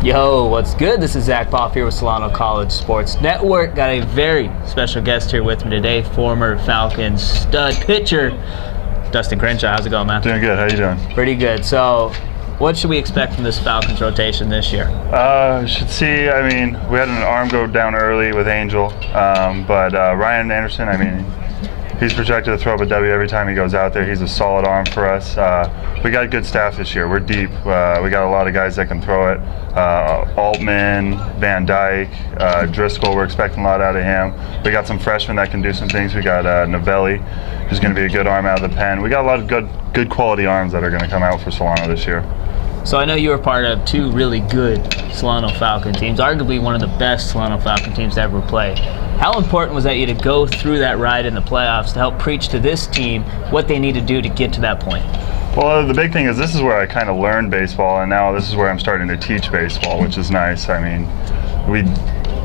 Yo, what's good? This is Zach Poff here with Solano College Sports Network. Got a very special guest here with me today, former Falcons stud pitcher, Dustin Crenshaw. How's it going, man? Doing good. How you doing? Pretty good. So, what should we expect from this Falcons rotation this year? Should see. I mean, we had an arm go down early with Angel, but Ryan Anderson, I mean, he's projected to throw up a W every time he goes out there. He's a solid arm for us. We got good staff this year. We're deep. We got a lot of guys that can throw it. Altman, Van Dyke, Driscoll, we're expecting a lot out of him. We got some freshmen that can do some things. We got Novelli, who's going to be a good arm out of the pen. We got a lot of good quality arms that are going to come out for Solano this year. So I know you were part of two really good Solano Falcon teams, arguably one of the best Solano Falcon teams to ever play. How important was that you to go through that ride in the playoffs to help preach to this team what they need to do to get to that point? Well, the big thing is this is where I kind of learned baseball, and now this is where I'm starting to teach baseball, which is nice. I mean,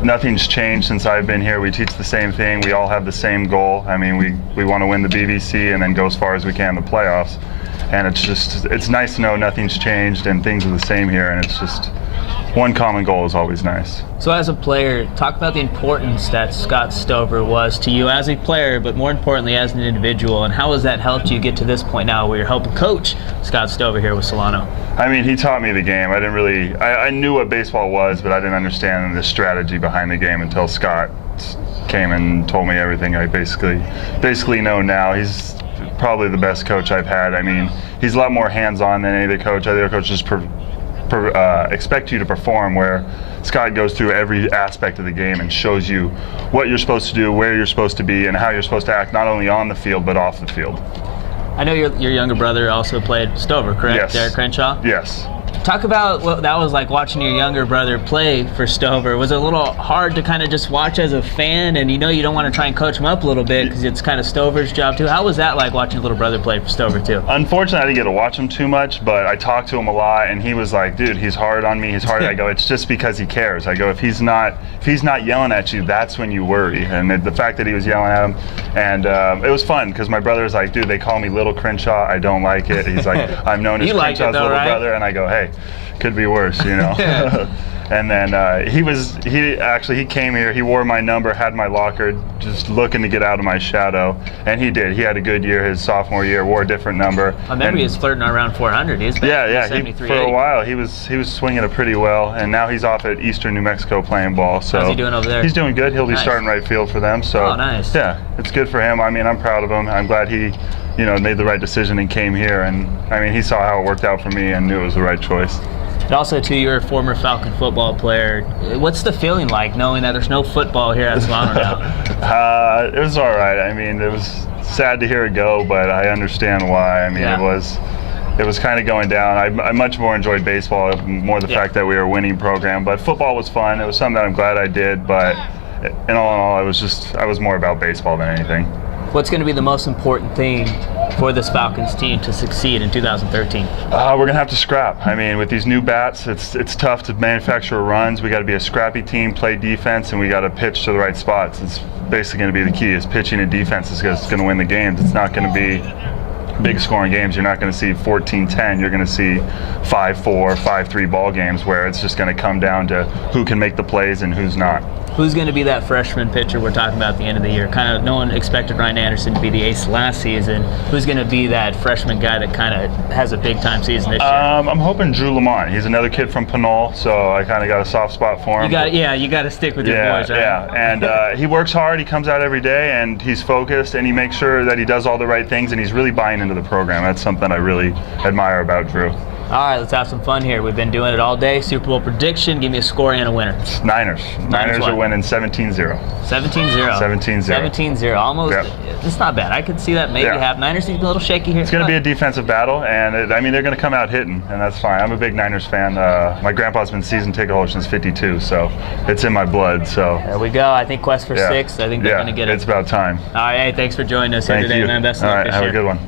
nothing's changed since I've been here. We teach the same thing. We all have the same goal. I mean, we want to win the BBC and then go as far as we can in the playoffs. And it's nice to know nothing's changed and things are the same here, and it's just one common goal is always nice. So as a player, talk about the importance that Scott Stover was to you as a player, but more importantly as an individual, and how has that helped you get to this point now where you're helping coach Scott Stover here with Solano? I mean, he taught me the game. I knew what baseball was, but I didn't understand the strategy behind the game until Scott came and told me everything I basically know now. He's probably the best coach I've had. I mean, he's a lot more hands-on than any other coach. Other coaches expect you to perform, where Scott goes through every aspect of the game and shows you what you're supposed to do, where you're supposed to be, and how you're supposed to act, not only on the field but off the field. I know your younger brother also played Stover, correct? Yes. Derek Crenshaw? Yes. Talk about what that was like watching your younger brother play for Stover. Was it a little hard to kind of just watch as a fan, and you don't want to try and coach him up a little bit because it's kind of Stover's job too? How was that like watching your little brother play for Stover too? Unfortunately, I didn't get to watch him too much, but I talked to him a lot, and he was like, dude, he's hard on me, he's hard. I go, it's just because he cares. I go, if he's not yelling at you, that's when you worry. And the fact that he was yelling at him, and it was fun because my brother's like, dude, they call me Little Crenshaw, I don't like it. He's like, I'm known as Crenshaw's little brother, and I go, hey, could be worse, you know. And then he came here, he wore my number, had my locker, just looking to get out of my shadow, and he did. He had a good year his sophomore year, wore a different number. I remember he was flirting around 400. He's for a while he was swinging it pretty well, and now he's off at Eastern New Mexico playing ball. So how's he doing over there? He's doing good. He'll be starting right field for them. So nice. Yeah, it's good for him. I mean, I'm proud of him. I'm glad he made the right decision and came here, and I mean, he saw how it worked out for me and knew it was the right choice. And also, too, you're a former Falcon football player. What's the feeling like knowing that there's no football here at Solano now? It was all right. I mean, it was sad to hear it go, but I understand why. I mean, it was kind of going down. I much more enjoyed baseball, more the fact that we were a winning program. But football was fun. It was something that I'm glad I did. But in all, I was more about baseball than anything. What's going to be the most important thing for this Falcons team to succeed in 2013? We're going to have to scrap. I mean, with these new bats, it's tough to manufacture runs. We got to be a scrappy team, play defense, and we got to pitch to the right spots. It's basically going to be the key. Is pitching and defense is going to win the games. It's not going to be big scoring games. You're not going to see 14-10. You're going to see 5-4, 5-3 ball games where it's just going to come down to who can make the plays and who's not. Who's going to be that freshman pitcher we're talking about at the end of the year? Kind of, no one expected Ryan Anderson to be the ace last season. Who's going to be that freshman guy that kind of has a big-time season this year? I'm hoping Drew Lamont. He's another kid from Pinole, so I kind of got a soft spot for him. You got to stick with your boys, right? Yeah, and he works hard. He comes out every day, and he's focused, and he makes sure that he does all the right things, and he's really buying into the program. That's something I really admire about Drew. All right, let's have some fun here. We've been doing it all day. Super Bowl prediction. Give me a score and a winner. Niners. Niners are winning 17-0. 17-0. 17-0. 17-0. Almost. Yep. It's not bad. I could see that maybe happen. Niners seem a little shaky here. It's going to be a defensive battle, and they're going to come out hitting, and that's fine. I'm a big Niners fan. My grandpa's been season ticket holder since '52, so it's in my blood. So there we go. I think quest for 6. I think they're going to get it. It's about time. All right. Hey, thanks for joining us here today, man. Best of luck this year. Have a good one.